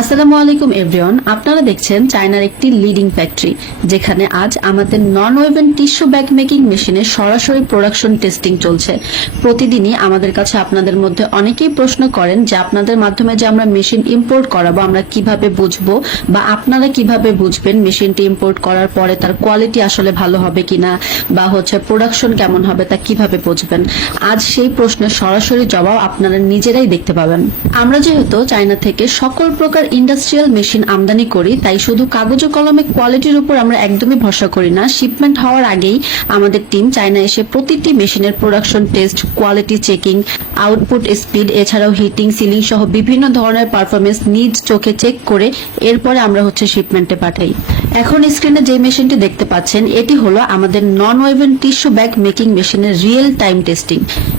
আসসালামু আলাইকুম এভরিওয়ান, আপনারা দেখছেন চায়নার একটি লিডিং ফ্যাক্টরি যেখানে আজ আমাদের নন ওয়েভেন টিস্যু ব্যাগ মেকিং মেশিনে সরাসরি প্রোডাকশন টেস্টিং চলছে। প্রতিদিনই আমাদের কাছে আপনাদের মধ্যে অনেকেই প্রশ্ন করেন যে আপনাদের মাধ্যমে যে আমরা মেশিন ইম্পোর্ট করাবো আমরা কিভাবে বুঝবো বা আপনারা কিভাবে বুঝবেন মেশিনটি ইম্পোর্ট করার পরে তার কোয়ালিটি আসলে ভালো হবে কিনা বা প্রোডাকশন কেমন হবে তা কিভাবে বুঝবেন। আজ সেই প্রশ্নের সরাসরি জবাব আপনারা নিজেরাই দেখতে পাবেন। আমরা যেহেতু চায়না থেকে সকল প্রকার ইন্ডাস্ট্রিয়াল মেশিন আমদানি করি, তাই শুধু কাগজ ও কলমে কোয়ালিটির উপর আমরা একদমই ভরসা করি না। শিপমেন্ট হওয়ার আগেই আমাদের টিম চায়না এসে প্রতিটি মেশিনের production test, quality checking, output speed, এছাড়াও হিটিং, সিলিং সহ বিভিন্ন ধরনের পারফরমেন্স নিজ চোখে চেক করে এরপরে আমরা শিপমেন্টে পাঠাই। এখন স্ক্রিনে যে মেশিনটি দেখতে পাচ্ছেন এটি হলো আমাদের নন ওয়েভেন টিস্যু ব্যাগ মেকিং মেশিনের রিয়েল টাইম টেস্টিং।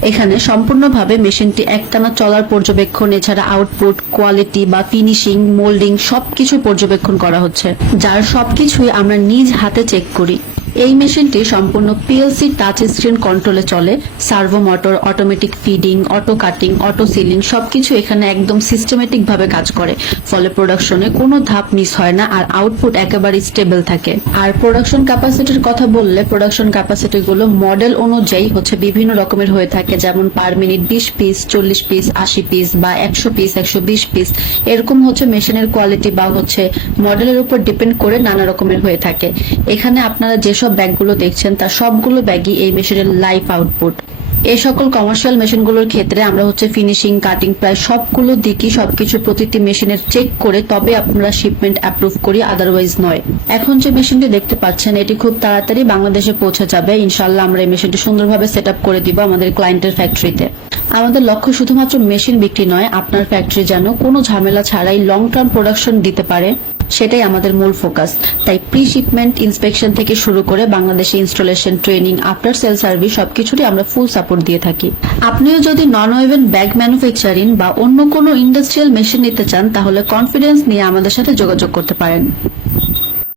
এখানে সম্পূর্ণভাবে মেশিনটি একটানা চলার পর্যবেক্ষণ, এছাড়া আউটপুট, কোয়ালিটি বা ফিনিশিং, মোল্ডিং সবকিছু পর্যবেক্ষণ করা হচ্ছে, যার সবকিছুই আমরা নিজ হাতে চেক করি। এই মেশিনটি সম্পূর্ণ পিএলসি টাচ স্ক্রিন কন্ট্রোলে চলে। Servo motor, automatic feeding, auto cutting, auto ceiling সবকিছু এখানে একদম সিস্টেমেটিক ভাবে কাজ করে, ফলে প্রোডাকশনে কোনো ধাপ মিস হয় না আর আউটপুট একেবারে স্টেবল থাকে। আর প্রোডাকশন ক্যাপাসিটির কথা বললে প্রোডাকশন ক্যাপাসিটি গুলো মডেল অনুযায়ী বিভিন্ন রকমের হয়ে থাকে, যেমন per minute 20 piece, 40 piece, 80 piece বা 100 পিস, 120 পিস, এরকম মেশিনের কোয়ালিটি বা মডেলের উপর ডিপেন্ড করে নানা রকমের হয়ে থাকে। এখানে আপনারা যেসব ব্যাগগুলো দেখছেন তার সবগুলো ব্যাগই এই মেশিনের লাইভ আউটপুট। এই সকল কমার্শিয়াল মেশিনগুলোর ক্ষেত্রে আমরা ফিনিশিং, কাটিং প্রায় সবগুলো দিকই সবকিছু প্রতিটি মেশিনের চেক করে তবে আপনারা শিপমেন্ট অ্যাপ্রুভ করি, আদারওয়াইজ নয়। এখন যে মেশিনটি দেখতে পাচ্ছেন এটি খুব তাড়াতাড়ি বাংলাদেশে পৌঁছে যাবে। ইনশাআল্লাহ আমরা এই মেশিনটি সুন্দরভাবে সেট আপ করে দিব আমাদের ক্লায়েন্টের ফ্যাক্টরিতে। আমাদের লক্ষ্য শুধুমাত্র মেশিন বিক্রি নয়, আপনার ফ্যাক্টরি যেন কোনো ঝামেলা ছাড়াই লং টার্ম প্রোডাকশন দিতে পারে, সেটাই আমাদের মূল ফোকাস। তাই প্রি শিপমেন্ট ইন্সপেকশন থেকে শুরু করে বাংলাদেশে installation, training, after sale service সবকিছুরই আমরা ফুল সাপোর্ট দিয়ে থাকি। আপনিও যদি নন ওয়েভেন ব্যাগ ম্যানুফ্যাকচারিং বা অন্য কোনো ইন্ডাস্ট্রিয়াল মেশিন নিতে চান তাহলে কনফিডেন্স নিয়ে আমাদের সাথে যোগাযোগ করতে পারেন।